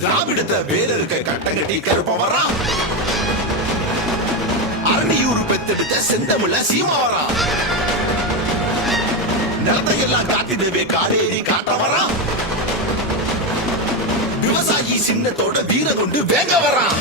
திராவிடத்தை வேற இருக்க கட்டங்கட்டி கருப்ப வரான். அரணியூர் பெத்தெடுத்த செந்தமிழ சீமா வரான். நிலத்தையெல்லாம் காத்திடவே காலேறி காட்ட வரான். விவசாயி சின்னத்தோட வீர கொண்டு வேங்க வரான்.